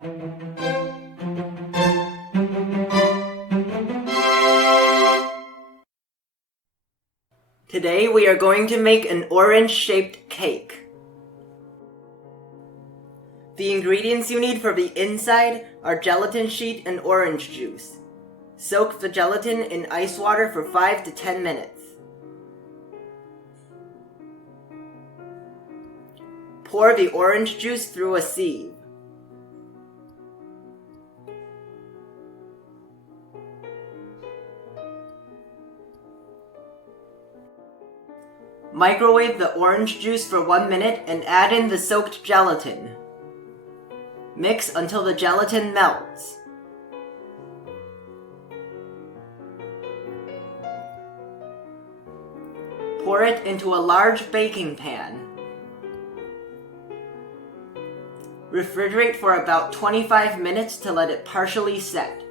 Today we are going to make an orange-shaped cake. The ingredients you need for the inside are gelatin sheet and orange juice. Soak the gelatin in ice water for 5 to 10 minutes. Pour the orange juice through a sieve. Microwave the orange juice for 1 minute and add in the soaked gelatin. Mix until the gelatin melts. Pour it into a large baking pan. Refrigerate for about 25 minutes to let it partially set.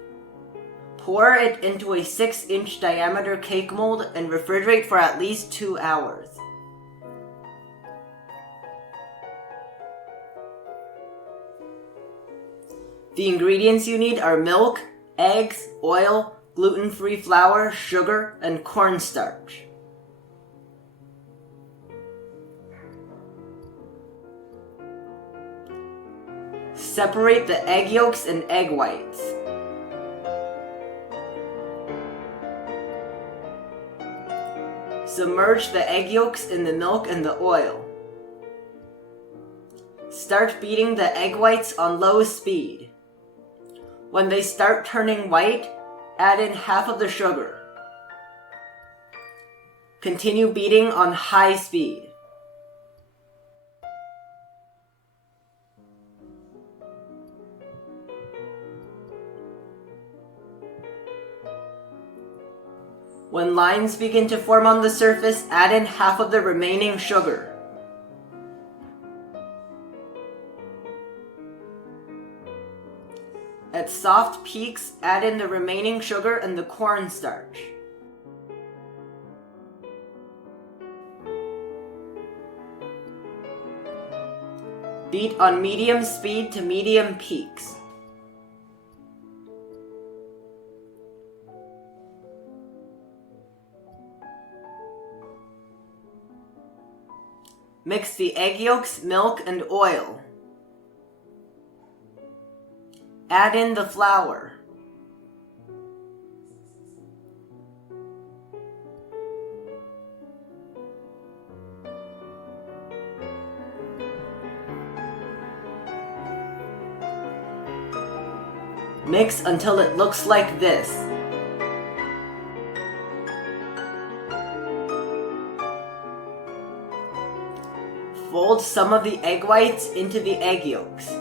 Pour it into a 6-inch diameter cake mold and refrigerate for at least 2 hours. The ingredients you need are milk, eggs, oil, gluten-free flour, sugar, and cornstarch. Separate the egg yolks and egg whites. Submerge the egg yolks in the milk and the oil. Start beating the egg whites on low speed. When they start turning white, add in half of the sugar. Continue beating on high speed. When lines begin to form on the surface, add in half of the remaining sugar. At soft peaks, add in the remaining sugar and the cornstarch. Beat on medium speed to medium peaks. Mix the egg yolks, milk, and oil. Add in the flour. Mix until it looks like this. Fold some of the egg whites into the egg yolks.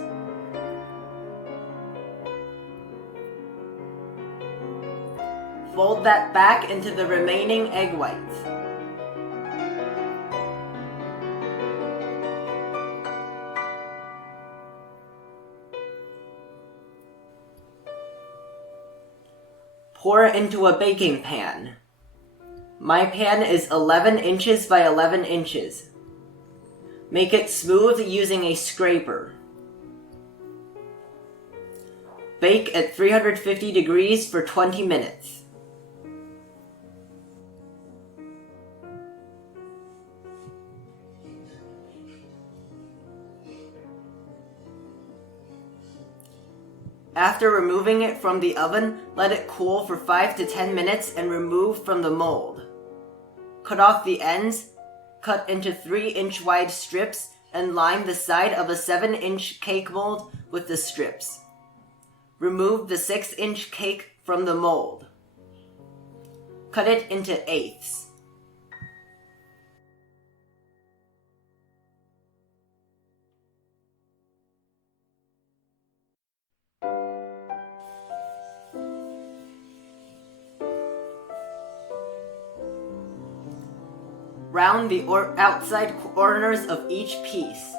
Fold that back into the remaining egg whites. Pour into a baking pan. My pan is 11 inches by 11 inches. Make it smooth using a scraper. Bake at 350 degrees for 20 minutes. After removing it from the oven, let it cool for 5 to 10 minutes and remove from the mold. Cut off the ends, cut into 3-inch wide strips, and line the side of a 7-inch cake mold with the strips. Remove the 6-inch cake from the mold. Cut it into eighths. Round the outside corners of each piece.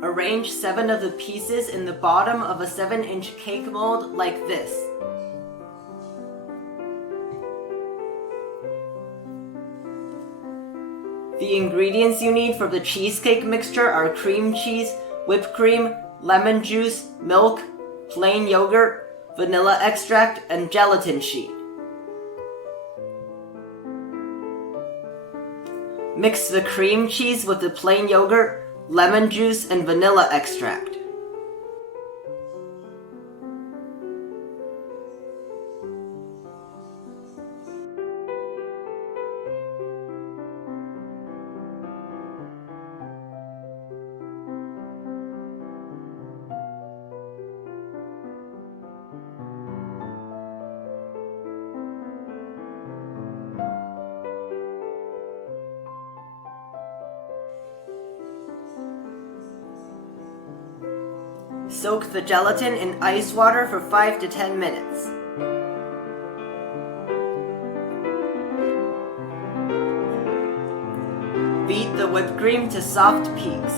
Arrange 7 of the pieces in the bottom of a 7-inch cake mold like this. The ingredients you need for the cheesecake mixture are cream cheese, whipped cream, lemon juice, milk, plain yogurt, vanilla extract, and gelatin sheet. Mix the cream cheese with the plain yogurt, lemon juice, and vanilla extract. Soak the gelatin in ice water for 5 to 10 minutes. Beat the whipped cream to soft peaks.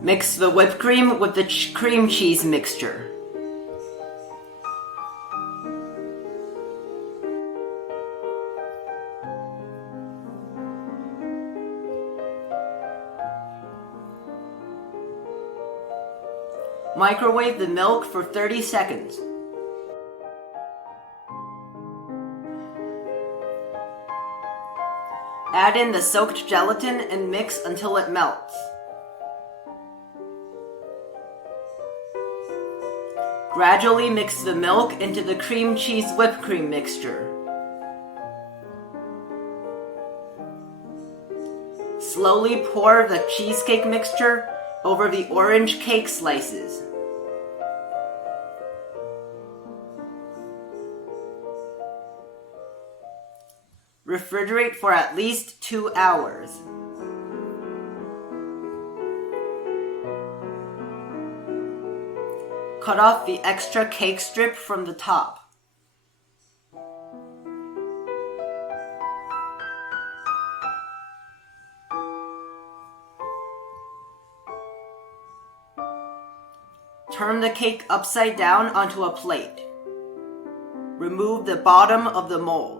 Mix the whipped cream with the cream cheese mixture. Microwave the milk for 30 seconds. Add in the soaked gelatin and mix until it melts. Gradually mix the milk into the cream cheese whipped cream mixture. Slowly pour the cheesecake mixture over the orange cake slices. Refrigerate for at least 2 hours. Cut off the extra cake strip from the top. Turn the cake upside down onto a plate. Remove the bottom of the mold.